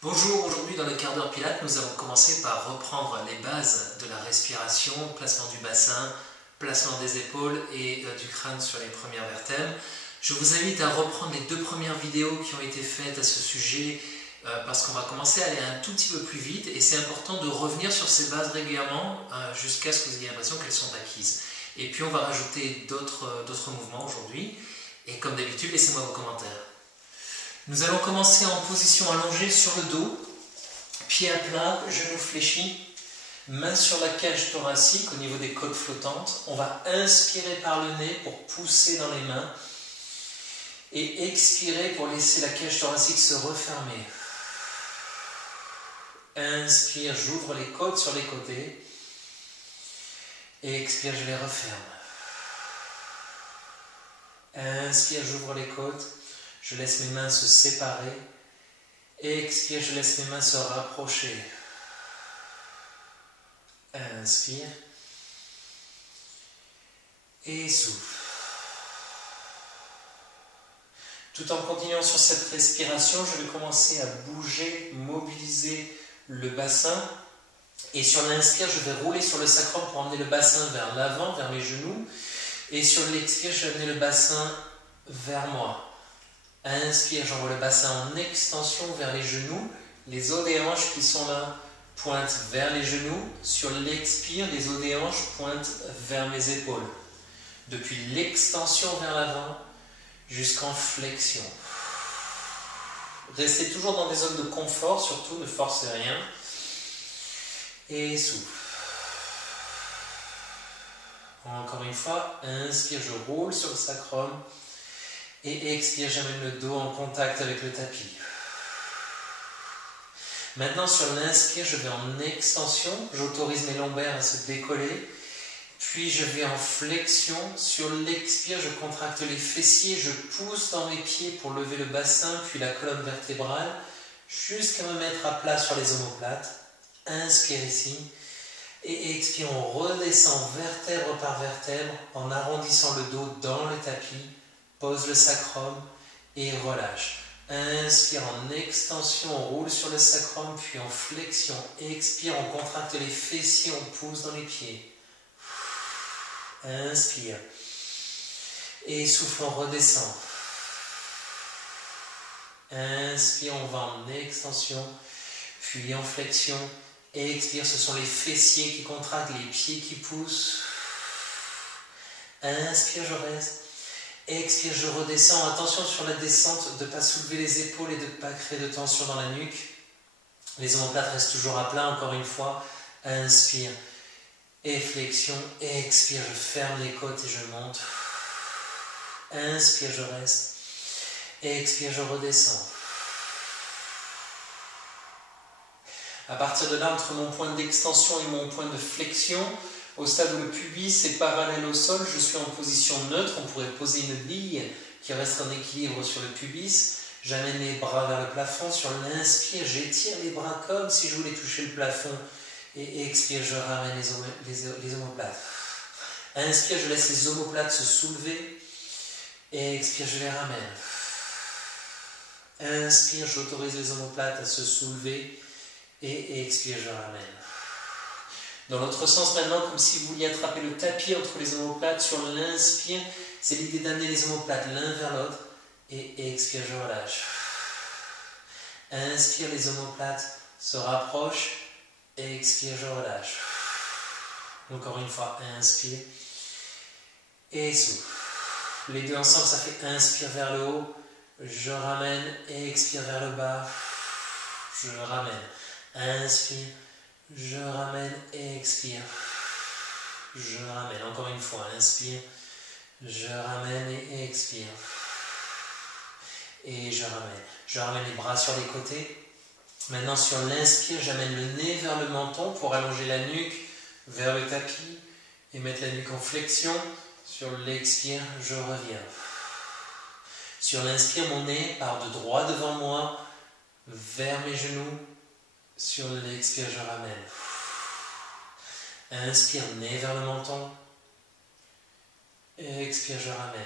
Bonjour, aujourd'hui dans le quart d'heure Pilates, nous allons commencer par reprendre les bases de la respiration, placement du bassin, placement des épaules et du crâne sur les premières vertèbres. Je vous invite à reprendre les 2 premières vidéos qui ont été faites à ce sujet parce qu'on va commencer à aller un tout petit peu plus vite et c'est important de revenir sur ces bases régulièrement jusqu'à ce que vous ayez l'impression qu'elles sont acquises. Et puis on va rajouter d'autres mouvements aujourd'hui et comme d'habitude, laissez-moi vos commentaires. Nous allons commencer en position allongée sur le dos, pied à plat, genoux fléchis, main sur la cage thoracique au niveau des côtes flottantes. On va inspirer par le nez pour pousser dans les mains et expirer pour laisser la cage thoracique se refermer. Inspire, j'ouvre les côtes sur les côtés. Expire, je les referme. Inspire, j'ouvre les côtes. Je laisse mes mains se séparer. Expire, je laisse mes mains se rapprocher. Inspire. Et souffle. Tout en continuant sur cette respiration, je vais commencer à bouger, mobiliser le bassin. Et sur l'inspire, je vais rouler sur le sacrum pour emmener le bassin vers l'avant, vers mes genoux. Et sur l'expire, je vais amener le bassin vers moi. Inspire, j'envoie le bassin en extension vers les genoux. Les os des hanches qui sont là pointent vers les genoux. Sur l'expire, les os des hanches pointent vers mes épaules. Depuis l'extension vers l'avant jusqu'en flexion. Restez toujours dans des zones de confort, surtout ne forcez rien. Et souffle. Encore une fois, inspire, je roule sur le sacrum. Et expire, j'amène le dos en contact avec le tapis. Maintenant, sur l'inspire, je vais en extension. J'autorise mes lombaires à se décoller. Puis, je vais en flexion. Sur l'expire, je contracte les fessiers. Je pousse dans mes pieds pour lever le bassin, puis la colonne vertébrale, jusqu'à me mettre à plat sur les omoplates. Inspire ici. Et expire, on redescend vertèbre par vertèbre en arrondissant le dos dans le tapis. Pose le sacrum et relâche. Inspire en extension, on roule sur le sacrum, puis en flexion. Expire, on contracte les fessiers, on pousse dans les pieds. Inspire. Et souffle, on redescend. Inspire, on va en extension, puis en flexion. Expire, ce sont les fessiers qui contractent, les pieds qui poussent. Inspire, je reste. Expire, je redescends. Attention sur la descente de ne pas soulever les épaules et de ne pas créer de tension dans la nuque. Les omoplates restent toujours à plat, encore une fois. Inspire. Et flexion. Expire, je ferme les côtes et je monte. Inspire, je reste. Expire, je redescends. À partir de là, entre mon point d'extension et mon point de flexion, au stade où le pubis est parallèle au sol, je suis en position neutre. On pourrait poser une bille qui reste en équilibre sur le pubis. J'amène les bras vers le plafond. Sur l'inspire, j'étire les bras comme si je voulais toucher le plafond. Et expire, je ramène les omoplates. Inspire, je laisse les omoplates se soulever. Et expire, je les ramène. Inspire, j'autorise les omoplates à se soulever. Et expire, je ramène. Dans l'autre sens maintenant, comme si vous vouliez attraper le tapis entre les omoplates, sur l'inspire, c'est l'idée d'amener les omoplates l'un vers l'autre. Et expire, je relâche. Inspire, les omoplates se rapprochent. Expire, je relâche. Encore une fois, inspire. Et souffle. Les deux ensemble, ça fait inspire vers le haut. Je ramène. Expire vers le bas. Je ramène. Inspire. Je ramène et expire. Je ramène. Encore une fois. Inspire. Je ramène et expire. Et je ramène. Je ramène les bras sur les côtés. Maintenant, sur l'inspire, j'amène le nez vers le menton pour allonger la nuque vers le tapis et mettre la nuque en flexion. Sur l'expire, je reviens. Sur l'inspire, mon nez part de droit devant moi vers mes genoux. Sur l'expire, je ramène. Inspire, nez vers le menton. Expire, je ramène.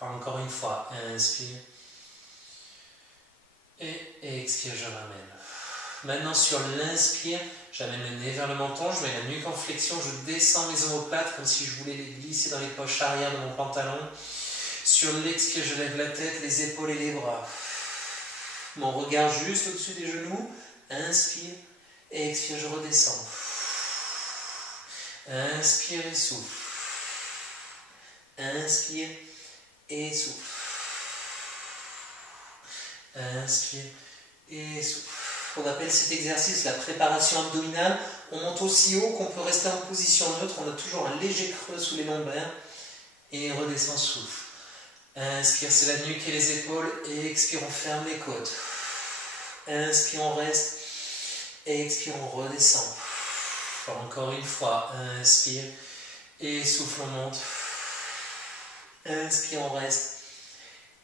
Encore une fois, inspire. Et expire, je ramène. Maintenant sur l'inspire, j'amène le nez vers le menton, je mets la nuque en flexion, je descends mes omoplates comme si je voulais les glisser dans les poches arrière de mon pantalon. Sur l'expire, je lève la tête, les épaules et les bras. Mon regard juste au-dessus des genoux. Inspire et expire, je redescends. Inspire et souffle. Inspire et souffle. Inspire et souffle. On appelle cet exercice la préparation abdominale. On monte aussi haut qu'on peut rester en position neutre. On a toujours un léger creux sous les lombaires. Et redescend, souffle. Inspire, c'est la nuque et les épaules. Et expire, on ferme les côtes. Inspire, on reste. Et expire, on redescend. Encore une fois. Inspire. Et souffle, on monte. Inspire, on reste.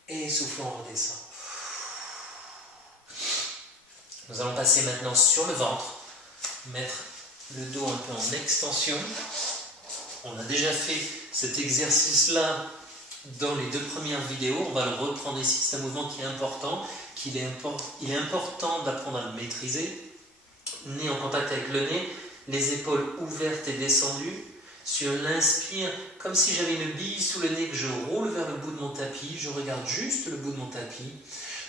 Et souffle, on redescend. Nous allons passer maintenant sur le ventre, mettre le dos un peu en extension. On a déjà fait cet exercice-là dans les 2 premières vidéos. On va le reprendre ici. C'est un mouvement qui est important, il est important d'apprendre à le maîtriser. Nez en contact avec le nez, les épaules ouvertes et descendues. Sur l'inspire, comme si j'avais une bille sous le nez que je roule vers le bout de mon tapis. Je regarde juste le bout de mon tapis.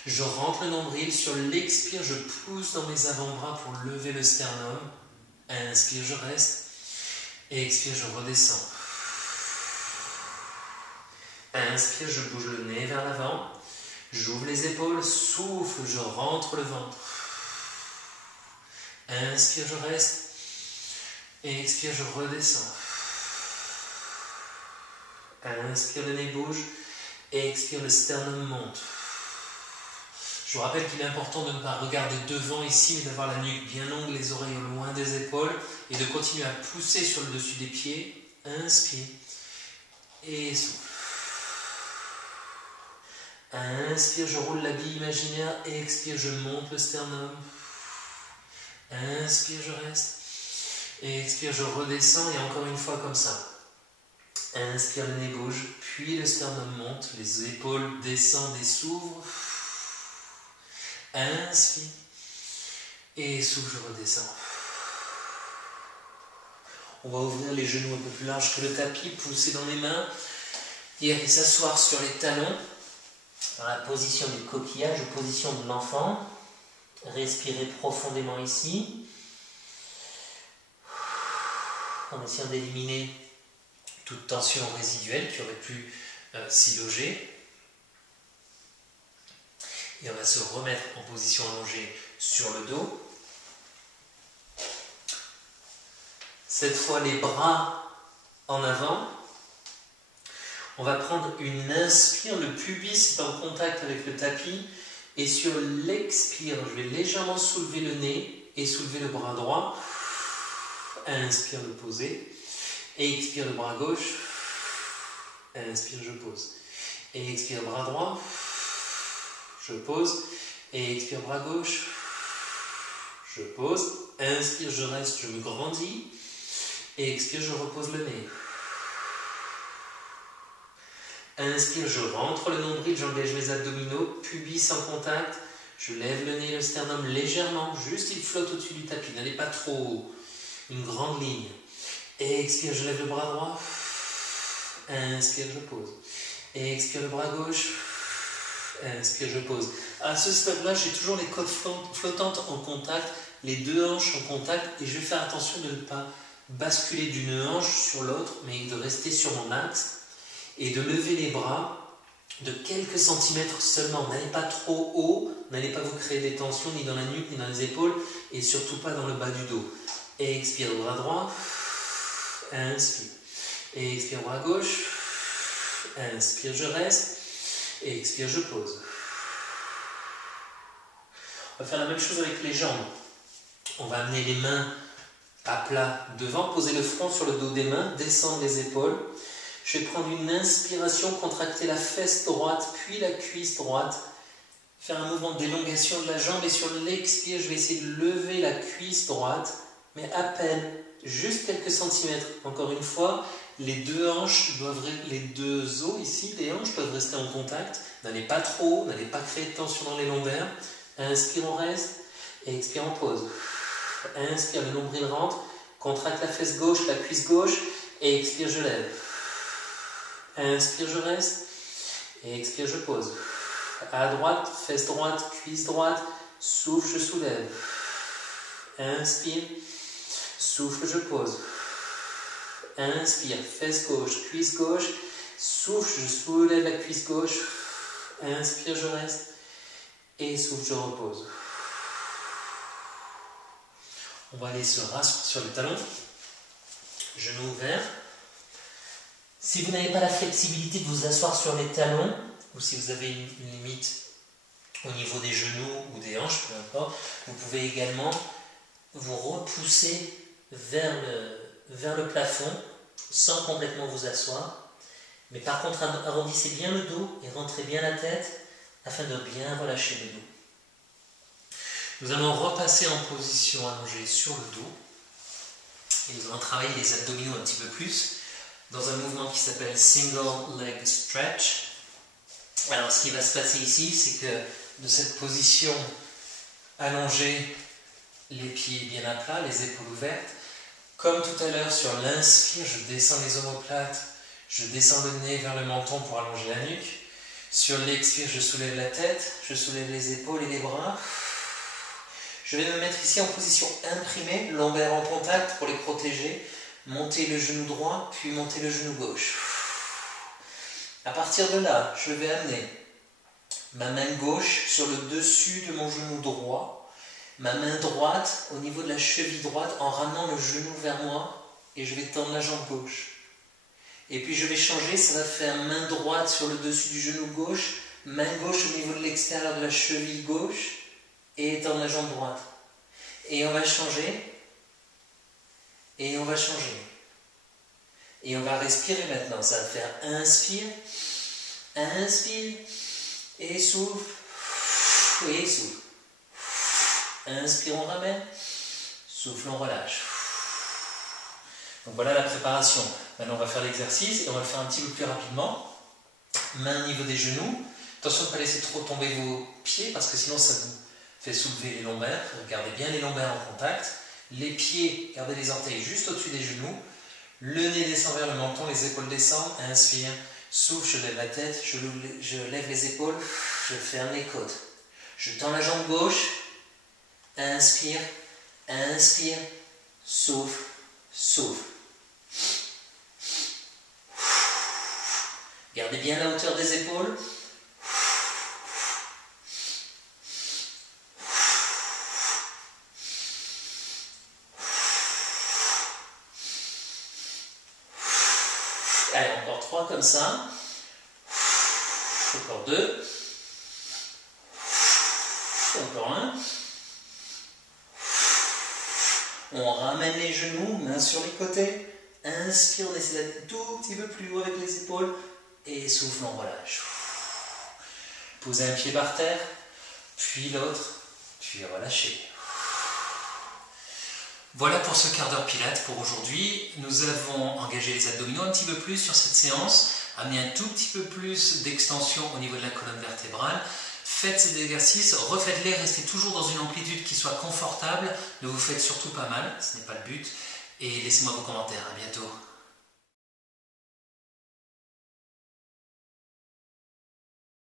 Je rentre le nombril, sur l'expire, je pousse dans mes avant-bras pour lever le sternum. Inspire, je reste. Et expire, je redescends. Inspire, je bouge le nez vers l'avant. J'ouvre les épaules, souffle, je rentre le ventre. Inspire, je reste. Et expire, je redescends. Inspire, le nez bouge. Et expire, le sternum monte. Je vous rappelle qu'il est important de ne pas regarder devant ici, mais d'avoir la nuque bien longue, les oreilles au loin des épaules, et de continuer à pousser sur le dessus des pieds. Inspire et souffle. Inspire, je roule la bille imaginaire, et expire, je monte le sternum. Inspire, je reste. Et expire, je redescends, et encore une fois comme ça. Inspire, le nez bouge, puis le sternum monte, les épaules descendent et s'ouvrent. Inspire et souffle, je redescends. On va ouvrir les genoux un peu plus larges que le tapis, pousser dans les mains et s'asseoir sur les talons dans la position du coquillage ou position de l'enfant. Respirez profondément ici en essayant d'éliminer toute tension résiduelle qui aurait pu s'y loger. Et on va se remettre en position allongée sur le dos. Cette fois, les bras en avant. On va prendre une inspire, le pubis est en contact avec le tapis. Et sur l'expire, je vais légèrement soulever le nez et soulever le bras droit. Inspire, le poser. Et expire, le bras gauche. Inspire, je pose. Et expire, bras droit. Je pose, et expire, bras gauche, je pose, inspire, je reste, je me grandis, et expire, je repose le nez. Inspire, je rentre le nombril, j'engage mes abdominaux, pubis en contact, je lève le nez, le sternum légèrement, juste il flotte au-dessus du tapis, n'allez pas trop haut, une grande ligne. Et expire, je lève le bras droit, inspire, je pose, et expire, le bras gauche. Inspire, je pose. À ce stade-là, j'ai toujours les côtes flottantes en contact, les 2 hanches en contact, et je vais faire attention de ne pas basculer d'une hanche sur l'autre, mais de rester sur mon axe, et de lever les bras de quelques centimètres seulement. N'allez pas trop haut, n'allez pas vous créer des tensions ni dans la nuque, ni dans les épaules, et surtout pas dans le bas du dos. Et expire, bras droit, inspire. Et expire, bras gauche, inspire, je reste. Et expire, je pose. On va faire la même chose avec les jambes. On va amener les mains à plat devant, poser le front sur le dos des mains, descendre les épaules. Je vais prendre une inspiration, contracter la fesse droite, puis la cuisse droite. Faire un mouvement d'élongation de la jambe et sur l'expire, je vais essayer de lever la cuisse droite, mais à peine, juste quelques centimètres. Encore une fois, les 2 hanches les 2 os ici, des hanches peuvent rester en contact. N'allez pas trop haut, n'allez pas créer de tension dans les lombaires. Inspire, on reste. Et expire, on pose. Inspire, le nombril rentre. Contracte la fesse gauche, la cuisse gauche. Et expire, je lève. Inspire, je reste. Et expire, je pose. À droite, fesse droite, cuisse droite. Souffle, je soulève. Inspire. Souffle, je pose. Inspire, fesse gauche, cuisse gauche. Souffle, je soulève la cuisse gauche. Inspire, je reste. Et souffle, je repose. On va aller se rasseoir sur le talon. Genoux ouverts. Si vous n'avez pas la flexibilité de vous asseoir sur les talons, ou si vous avez une limite au niveau des genoux ou des hanches, peu importe, vous pouvez également vous repousser vers le plafond sans complètement vous asseoir. Mais par contre, arrondissez bien le dos et rentrez bien la tête afin de bien relâcher le dos. Nous allons repasser en position allongée sur le dos et nous allons travailler les abdominaux un petit peu plus dans un mouvement qui s'appelle Single Leg Stretch. Alors ce qui va se passer ici, c'est que de cette position allongée, les pieds bien à plat, les épaules ouvertes, comme tout à l'heure sur l'inspire, je descends les omoplates, je descends le nez vers le menton pour allonger la nuque. Sur l'expire, je soulève la tête, je soulève les épaules et les bras. Je vais me mettre ici en position imprimée, lombaires en contact pour les protéger. Monter le genou droit, puis monter le genou gauche. À partir de là, je vais amener ma main gauche sur le dessus de mon genou droit, ma main droite au niveau de la cheville droite en ramenant le genou vers moi et je vais tendre la jambe gauche. Et puis je vais changer, ça va faire main droite sur le dessus du genou gauche, main gauche au niveau de l'extérieur de la cheville gauche et étendre la jambe droite. Et on va changer. Et on va changer. Et on va respirer maintenant. Ça va faire inspire, inspire, et souffle, et souffle. Inspire, on ramène, souffle, on relâche. Donc voilà la préparation. Maintenant on va faire l'exercice et on va le faire un petit peu plus rapidement. Main au niveau des genoux. Attention de ne pas laisser trop tomber vos pieds parce que sinon ça vous fait soulever les lombaires. Gardez bien les lombaires en contact. Les pieds, gardez les orteils juste au-dessus des genoux. Le nez descend vers le menton, les épaules descendent. Inspire, souffle, je lève la tête, je lève les épaules, je ferme les côtes. Je tends la jambe gauche. Inspire, inspire, souffle, souffle. Gardez bien la hauteur des épaules. Allez, encore 3 comme ça. Encore 2. Encore 1. On ramène les genoux, mains sur les côtés. Inspire, on essaie d'être un tout petit peu plus haut avec les épaules. Et souffle, on relâche. Posez un pied par terre, puis l'autre, puis relâchez. Voilà pour ce quart d'heure pilates pour aujourd'hui. Nous avons engagé les abdominaux un petit peu plus sur cette séance, amené un tout petit peu plus d'extension au niveau de la colonne vertébrale. Faites ces exercices, refaites-les, restez toujours dans une amplitude qui soit confortable. Ne vous faites surtout pas mal, ce n'est pas le but. Et laissez-moi vos commentaires. À bientôt.